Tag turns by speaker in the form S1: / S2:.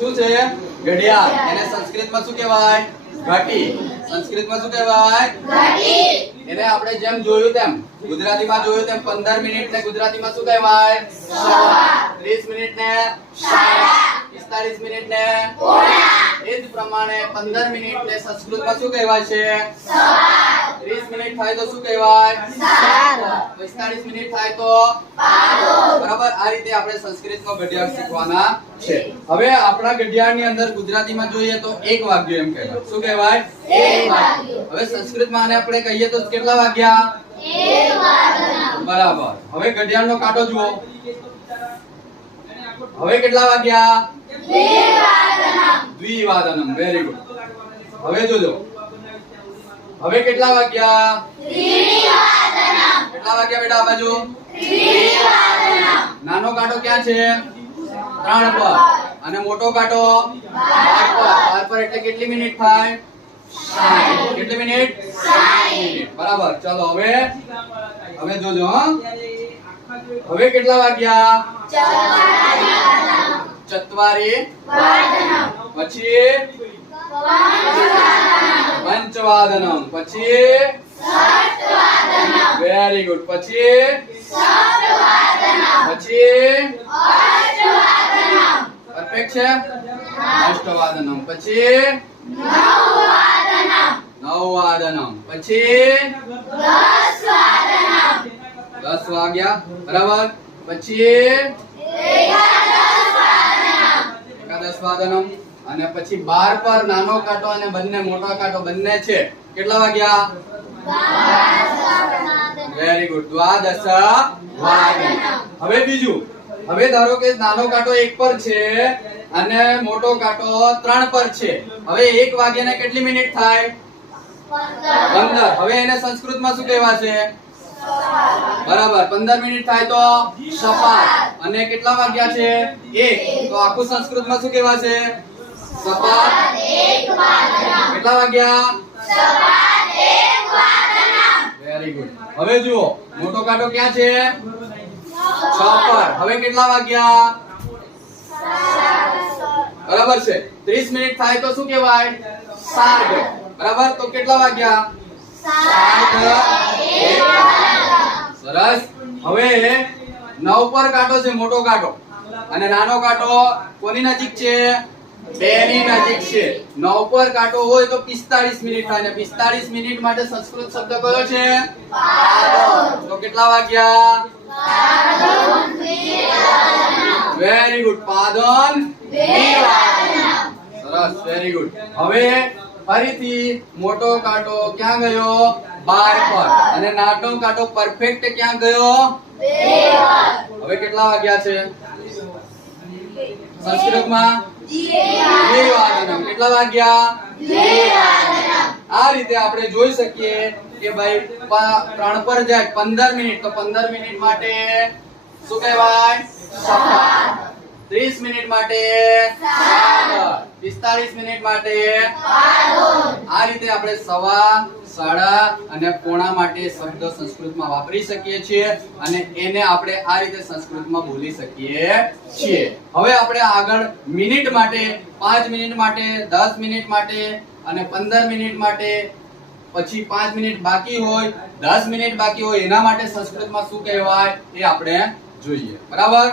S1: શું છે? ઘડિયાળ. એને સંસ્કૃતમાં શું કહેવાય? ઘટી. સંસ્કૃતમાં શું કહેવાય? એને આપણે જેમ જોયું તેમ ગુજરાતીમાં જોયું તેમ 15 મિનિટ ને ગુજરાતીમાં શું કહેવાય? સવા 30 મિનિટ ને સાડા. 45 મિનિટ ને એ જ પ્રમાણે 15 મિનિટ ને સંસ્કૃતમાં શું કહેવાય છે? 30 મિનિટ થાય તો શું કહેવાય? 45 મિનિટ થાય તો? બરાબર આ રીતે આપણે સંસ્કૃતનો ઘડિયાળ શીખવાના છે. હવે આપણા ઘડિયાળની અંદર ગુજરાતીમાં જોઈએ તો એક વાગ્ય એમ કહેવાય. શું કહેવાય? હવે સંસ્કૃતમાં આને આપણે કહીએ તો કેટલા વાગ્યા? બરાબર. હવે ઘડિયાળનો કાંટો જુઓ. હવે કેટલા વાગ્યા? દ્વિવાદનમ. વેરી ગુડ હવે જોજો. હવે કેટલા વાગ્યા? કેટલા વાગ્યા બેટા બાજુ? નાનો કાંટો ક્યાં છે? ત્રણ પર. અને મોટો કાંટો? બાર પર. બાર પર એટલે કેટલી મિનિટ થાય? કેટલી મિનિટ? બરાબર. ચલો હવે? હવે જોજો હવે કેટલા વાગ્યા? ચતવારી. પછી? પંચવાદનમ. પછી? વેરી ગુડ પછી? પછી? પરફેક્ટ છે અષ્ટવાદનમ. પછી? નવવાદનમ. પછી? દસ વાગ્યા. બરાબર? પછી? એકાદશ અને પછી બાર પર નાનો કાંટો અને બંને મોટો કાંટો બંને છે. કેટલા વાગ્યા? દ્વાદશ હવે બીજું. હવે ધારો કે નાનો કાંટો એક પર છે અને મોટો કાંટો ત્રણ પર છે. હવે એક વાગ્યાને કેટલી મિનિટ થાય? પંદર. હવે એને સંસ્કૃતમાં શું કહેવાશે? બરાબર, પંદર મિનિટ થાય તો સપાટ. અને કેટલા વાગ્યા છે? એક. તો આખું સંસ્કૃતમાં શું કહેવાશે સપાટ. કેટલા વાગ્યા? વેરી ગુડ હવે જુઓ, મોટો કાંટો ક્યાં છે? છ પર. હવે કેટલા વાગ્યા? બરાબર છે. 30 મિનિટ થાય તો શું કહેવાય? સાર્ધ બરાબર? તો કેટલા વાગ્યા. સરસ હવે નવ પર કાંટો છે મોટો કાંટો. અને નાનો કાંટો કોની નજીક છે? બે ની નજીક છે. નવ પર કાંટો હોય તો 45 મિનિટ થાય ને 45 મિનિટ માટે સંસ્કૃત શબ્દ કયો છે? તો કેટલા વાગ્યા? Very good. પાદન સરસ વેરી ગુડ. હવે ફરીથી મોટો કાંટો ક્યાં ગયો? બાર પર. અને નાનો કાંટો પરફેક્ટ ક્યાં ગયો? હવે કેટલા વાગ્યા છે? સંસ્કૃતમાં. કેટલા વાગ્યા? આ રીતે આપણે જોઈ શકીએ કે ભાઈ ત્રણ પર જાય પંદર મિનિટ. તો પંદર મિનિટ માટે શું કહેવાય? ત્રીસ મિનિટ માટે પિસ્તાલીસ મિનિટ માટે આ રીતે આપણે સવા સાડા અને પોણા માટે શબ્દ સંસ્કૃતમાં વાપરી શકીએ છીએ અને એને આપણે આ રીતે સંસ્કૃતમાં બોલી શકીએ છીએ. હવે આપણે આગળ મિનિટ માટે પાંચ મિનિટ માટે દસ મિનિટ માટે અને પંદર મિનિટ માટે પછી પાંચ મિનિટ બાકી હોય દસ મિનિટ બાકી હોય એના માટે સંસ્કૃતમાં શું કહેવાય એ આપણે જોઈએ. બરાબર?